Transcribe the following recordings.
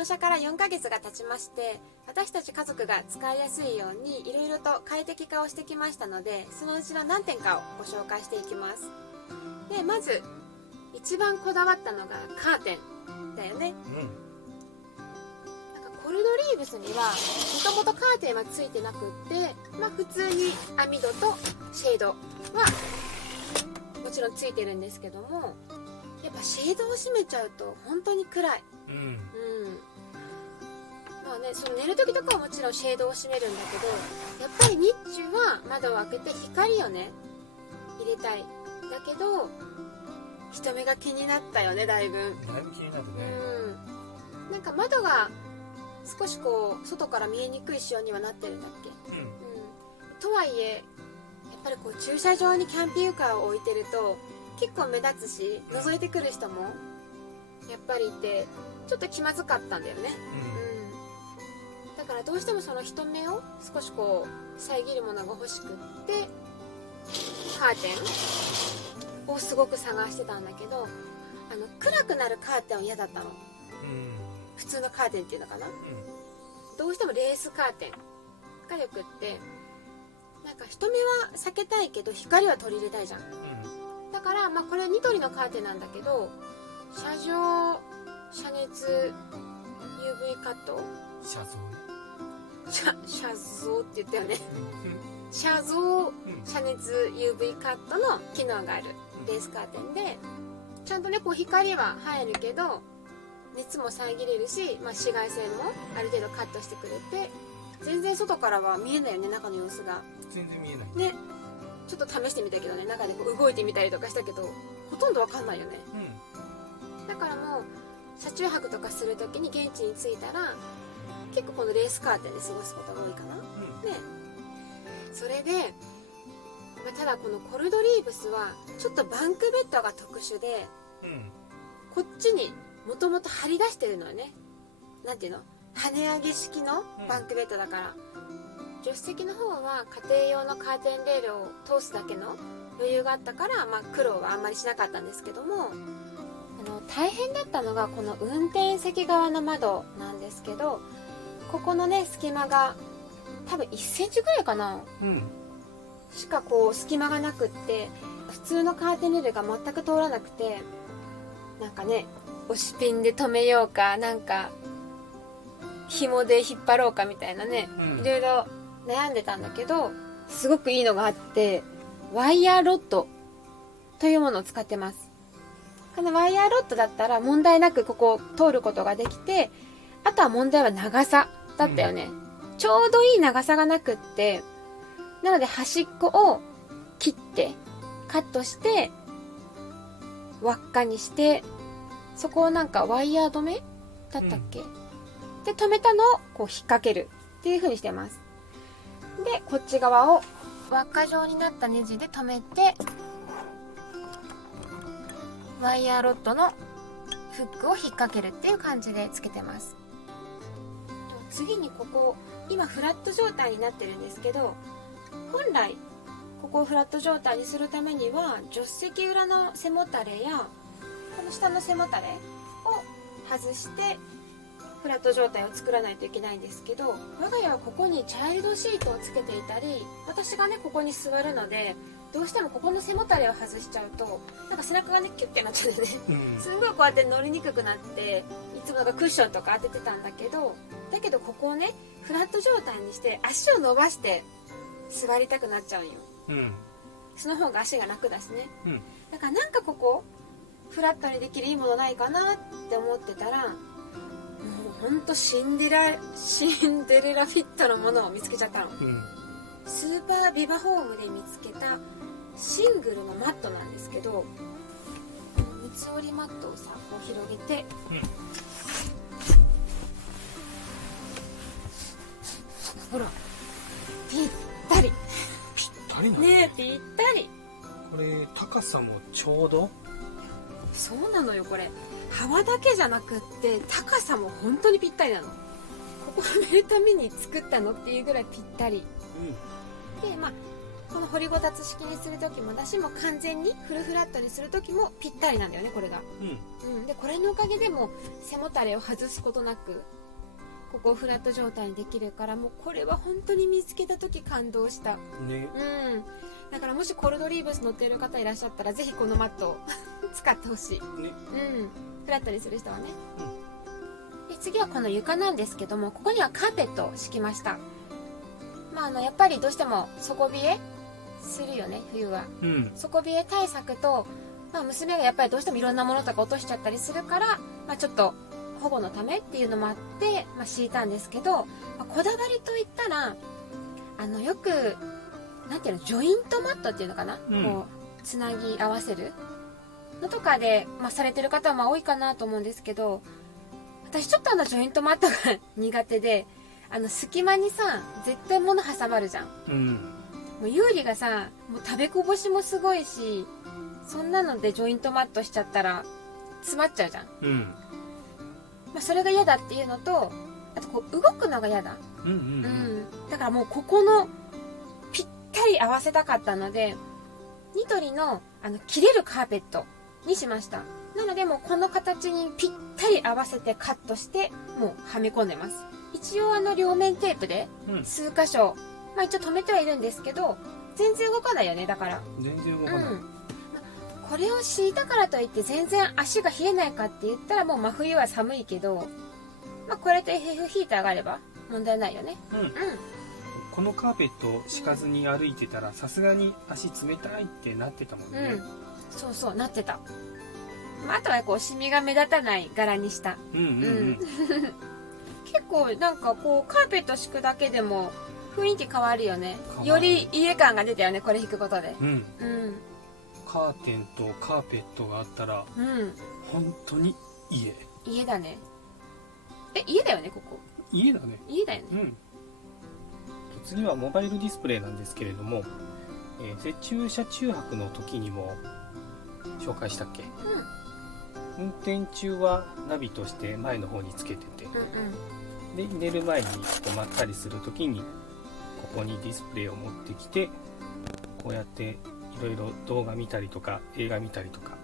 納車から4ヶ月が経ちまして、私たち家族が使いやすいようにいろいろと快適化をしてきましたので、そのうちの何点かをご紹介していきます。で、まず一番こだわったのがカーテンだよね。なんかコルドリーブスにはもともとカーテンはついてなくって、普通に網戸とシェードはもちろんついてるんですけども、やっぱシェードを閉めちゃうと本当に暗い。その寝る時とかはもちろんシェードを閉めるんだけど、やっぱり日中は窓を開けて光をね入れたい。だけど人目が気になったよね。だいぶ気になるね。なんか窓が少しこう外から見えにくい仕様にはなってるんだっけ。とはいえやっぱりこう駐車場にキャンピングカーを置いてると結構目立つし、覗いてくる人もやっぱりいてちょっと気まずかったんだよね。だからどうしてもその人目を少しこう遮るものが欲しくってカーテンをすごく探してたんだけど、暗くなるカーテンは嫌だったの。普通のカーテンっていうのかな。どうしてもレースカーテンがよくって、なんか人目は避けたいけど光は取り入れたいじゃん。だからこれはニトリのカーテンなんだけど、遮熱 UV カット、遮像って言ったよね。遮熱 UV カットの機能があるレースカーテンで、ちゃんとねこう光は入るけど熱も遮れるし、紫外線もある程度カットしてくれて、全然外からは見えないよね、中の様子が。全然見えないね。ちょっと試してみたけどね、中でこう動いてみたりとかしたけどほとんどわかんないよね。だからもう車中泊とかするときに現地に着いたら結構このレースカーテンで過ごすことが多いかな。それで、ただこのコルドリーブスはちょっとバンクベッドが特殊で、こっちにもともと張り出してるのよね。なんていうの、跳ね上げ式のバンクベッドだから、助手席の方は家庭用のカーテンレールを通すだけの余裕があったから、苦労はあんまりしなかったんですけども、大変だったのがこの運転席側の窓なんですけど、ここのね隙間が多分1センチぐらいかな、しかこう隙間がなくって、普通のカーテンレールが全く通らなくて、なんかね押しピンで留めようか、なんか紐で引っ張ろうかみたいなね、いろいろ悩んでたんだけど、すごくいいのがあって、ワイヤーロッドというものを使ってます。このワイヤーロッドだったら問題なくここを通ることができて、あとは問題は長さだったよね。ちょうどいい長さがなくって、なので端っこを切ってカットして輪っかにして、そこをなんかワイヤー止めだったっけ、で止めたのをこう引っ掛けるっていう風にしてます。でこっち側を輪っか状になったネジで留めて、ワイヤーロッドのフックを引っ掛けるっていう感じでつけてます。次にここ今フラット状態になってるんですけど、本来ここをフラット状態にするためには助手席裏の背もたれやこの下の背もたれを外してフラット状態を作らないといけないんですけど、我が家はここにチャイルドシートをつけていたり、私がねここに座るのでどうしてもここの背もたれを外しちゃうとなんか背中がねキュッてなっちゃってね、すごいこうやって乗りにくくなって、いつもなんかクッションとか当ててたんだけど、ここをねフラット状態にして足を伸ばして座りたくなっちゃうんよ。その方が足が楽だしね。だからなんかここフラットにできるいいものないかなって思ってたら、もうほんとシンデレラフィットのものを見つけちゃったの。スーパービバホームで見つけたシングルのマットなんですけど、三つ折りマットをさこう広げて、ほらぴったりぴったりなのね。ぴったり。これ高さもちょうど。そうなのよ。これ幅だけじゃなくって高さも本当にぴったりなの。ここを寝るために作ったのっていうぐらいぴったり、でこの掘りごたつ式にする時もだし、もう完全にフルフラットにする時もぴったりなんだよね、これが。でこれのおかげでも背もたれを外すことなくここをフラット状態にできるから、もうこれは本当に見つけた時感動したね。だからもしコルドリーブス乗っている方いらっしゃったら、ぜひこのマットを使ってほしい。ね。フラットにする人はね。で次はこの床なんですけども、ここにはカーペットを敷きました。やっぱりどうしても底冷えするよね、冬は。底冷え対策と、娘がやっぱりどうしてもいろんなものとか落としちゃったりするから、ちょっと保護のためっていうのもあって、敷いたんですけど、こだわりといったらよくなんていうの、ジョイントマットっていうのかな、こうつなぎ合わせるのとかで、されてる方は多いかなと思うんですけど、私ちょっとジョイントマットが苦手で、隙間にさ絶対物挟まるじゃん。もう有利がさ、もう食べこぼしもすごいし、そんなのでジョイントマットしちゃったら詰まっちゃうじゃん。それが嫌だっていうのと、あとこう動くのが嫌だ。だからもうここのぴったり合わせたかったので、ニトリの切れるカーペットにしました。なのでもうこの形にぴったり合わせてカットしてもうはめ込んでます。一応両面テープで数箇所、一応止めてはいるんですけど、全然動かないよね。だから全然動かない。これを敷いたからといって全然足が冷えないかって言ったら、もう真冬は寒いけど、これと FF ヒーターがあれば問題ないよね。このカーペットを敷かずに歩いてたら、さすがに足冷たいってなってたもんね。そうそう、なってた。あとはこうシミが目立たない柄にした。結構なんかこうカーペット敷くだけでも雰囲気変わるよね。より家感が出たよね、これ引くことで。カーテンとカーペットがあったら、本当に家だね。家だよね、ここ。家だね。家だよね。次はモバイルディスプレイなんですけれども、雪中車中泊の時にも紹介したっけ。運転中はナビとして前の方につけてて、で寝る前に泊まったりする時にここにディスプレイを持ってきて、こうやっていろいろ動画見たりとか映画見たりとか過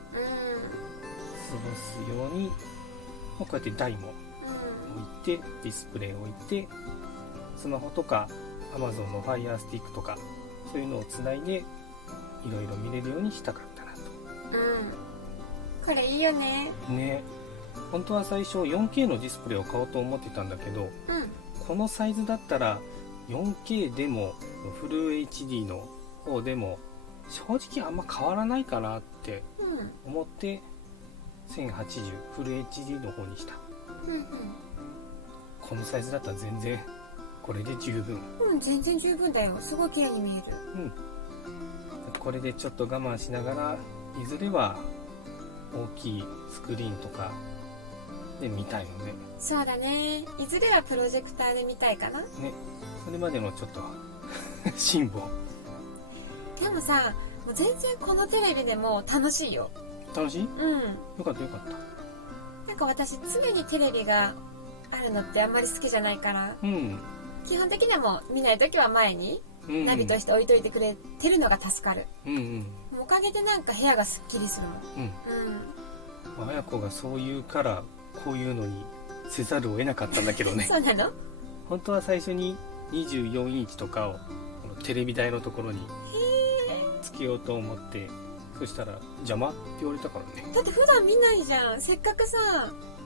ごすように、こうやって台も置いて、ディスプレイを置いて、スマホとか Amazon の Fire Stick とかそういうのをつないでいろいろ見れるようにしたかったなと。これいいよね。本当は最初 4K のディスプレイを買おうと思ってたんだけど、このサイズだったら 4K でもフル HD の方でも正直あんま変わらないかなって思って、1080フル HD の方にした。このサイズだったら全然これで十分。全然十分だよ。すごい綺麗に見える。これでちょっと我慢しながら、いずれは大きいスクリーンとかで見たいので。そうだね。いずれはプロジェクターで見たいかな。それまでのちょっと辛抱。でもさ、もう全然このテレビでも楽しいよ。楽しい？よかったよかった。なんか私常にテレビがあるのってあんまり好きじゃないから、基本的にはもう見ないときは前にナビとして置いといてくれてるのが助かる。おかげでなんか部屋がすっきりするもん。綾子がそう言うからこういうのにせざるを得なかったんだけどね。そうなの？本当は最初に24インチとかをこのテレビ台のところにつけようと思って、そしたら邪魔って言われたからね。だって普段見ないじゃん。せっかくさ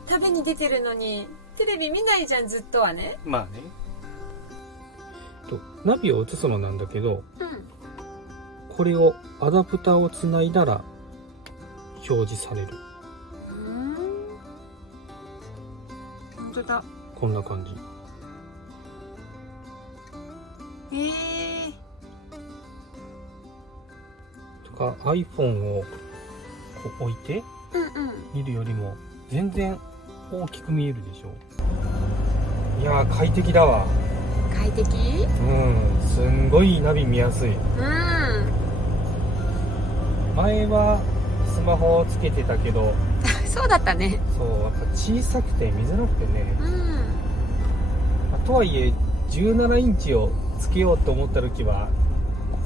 旅に出てるのにテレビ見ないじゃん、ずっとはね。ナビを映すのなんだけど、これをアダプターをつないだら表示される。本当だ。こんな感じ。とか iPhone をこう置いて見るよりも全然大きく見えるでしょ。いやー快適だわ。快適？すんごいナビ見やすい。前はスマホをつけてたけどそうだったね。そう、やっぱ小さくて見づらくてね。とはいえ17インチをつけようと思った時は